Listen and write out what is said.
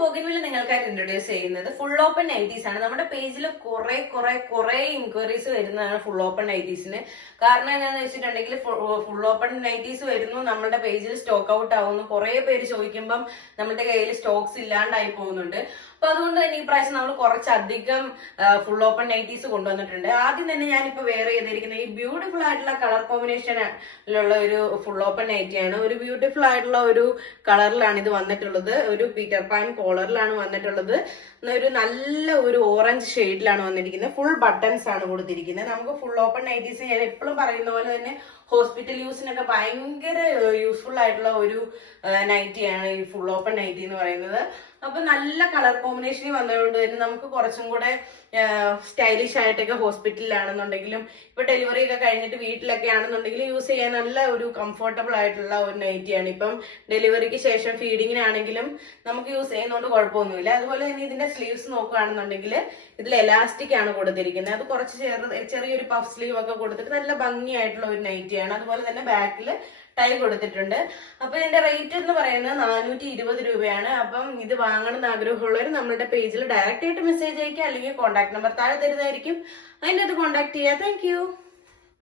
Bougainvillea നിങ്ങൾക്കായിട്ട് introduce ചെയ്യുന്നത് full open nighties ആണ്. നമ്മുടെ പേജിൽ കുറെ ഇൻക്വയറീസ് വരുന്നതാണ് ഫുൾ ഓപ്പൺ നൈറ്റീസിന്. കാരണം എന്താണെന്ന് വെച്ചിട്ടുണ്ടെങ്കിൽ ഫുൾ ഓപ്പൺ നൈറ്റീസ് വരുന്നു, നമ്മുടെ പേജിൽ സ്റ്റോക്ക് ഔട്ട് ആവുന്നു. കുറെ പേര് ചോദിക്കുമ്പം നമ്മുടെ കയ്യിൽ സ്റ്റോക്സ് ഇല്ലാണ്ടായി പോകുന്നുണ്ട്. അപ്പൊ അതുകൊണ്ട് തന്നെ ഈ പ്രാവശ്യം നമ്മൾ കുറച്ചധികം ഫുൾ ഓപ്പൺ നൈറ്റീസ് കൊണ്ടുവന്നിട്ടുണ്ട്. ആദ്യം തന്നെ ഞാനിപ്പോ വെയർ ചെയ്തിരിക്കുന്ന ഈ ബ്യൂട്ടിഫുൾ ആയിട്ടുള്ള കളർ കോമ്പിനേഷനിലുള്ള ഒരു ഫുൾ ഓപ്പൺ നൈറ്റിയാണ്. ഒരു ബ്യൂട്ടിഫുൾ ആയിട്ടുള്ള ഒരു കളറിലാണ് ഇത് വന്നിട്ടുള്ളത്. ഒരു പീറ്റർ പാൻ കോളറിലാണ് വന്നിട്ടുള്ളത്. ഒരു നല്ല ഒരു ഓറഞ്ച് ഷെയ്ഡിലാണ് വന്നിരിക്കുന്നത്. ഫുൾ ബട്ടൺസ് ആണ് കൊടുത്തിരിക്കുന്നത്. നമുക്ക് ഫുൾ ഓപ്പൺ നൈറ്റീസ് ഞാൻ എപ്പോഴും പറയുന്ന പോലെ തന്നെ ഹോസ്പിറ്റൽ യൂസിനൊക്കെ ഭയങ്കര യൂസ്ഫുൾ ആയിട്ടുള്ള ഒരു നൈറ്റിയാണ് ഈ ഫുൾ ഓപ്പൺ നൈറ്റി എന്ന് പറയുന്നത്. അപ്പൊ നല്ല കളർ കോമ്പിനേഷനിൽ വന്നതുകൊണ്ട് തന്നെ നമുക്ക് കുറച്ചും കൂടെ സ്റ്റൈലിഷ് ആയിട്ടൊക്കെ ഹോസ്പിറ്റലിലാണെന്നുണ്ടെങ്കിലും ഇപ്പൊ ഡെലിവറി ഒക്കെ കഴിഞ്ഞിട്ട് വീട്ടിലൊക്കെ ആണെന്നുണ്ടെങ്കിൽ യൂസ് ചെയ്യാൻ നല്ല ഒരു കംഫർട്ടബിൾ ആയിട്ടുള്ള ഒരു നൈറ്റിയാണ്. ഇപ്പം ഡെലിവറിക്ക് ശേഷം ഫീഡിങ്ങിനാണെങ്കിലും നമുക്ക് യൂസ് ചെയ്യുന്നതുകൊണ്ട് കുഴപ്പമൊന്നുമില്ല. അതുപോലെ തന്നെ ഇതിന്റെ സ്ലീവ്സ് നോക്കുകയാണെന്നുണ്ടെങ്കിൽ ഇതിൽ എലാസ്റ്റിക് ആണ് കൊടുത്തിരിക്കുന്നത്. അത് കുറച്ച് ചെറിയൊരു പഫ് സ്ലീവ് ഒക്കെ കൊടുത്തിട്ട് നല്ല ഭംഗിയായിട്ടുള്ള ഒരു നൈറ്റിയാണ്. അതുപോലെ തന്നെ ബാക്കിൽ ടൈ കൊടുത്തിട്ടുണ്ട്. അപ്പൊ ഇതിന്റെ റേറ്റ് എന്ന് പറയുന്നത് 420 രൂപയാണ്. അപ്പം ഇത് വാങ്ങണമെന്ന് ആഗ്രഹമുള്ളവർ നമ്മളുടെ പേജിൽ ഡയറക്റ്റ് ആയിട്ട് മെസ്സേജ് അയക്കുക, അല്ലെങ്കിൽ കോൺടാക്ട് നമ്പർ താഴെ തരുന്നതായിരിക്കും. അതിൻ്റെ അത് കോൺടാക്ട് ചെയ്യുക. താങ്ക്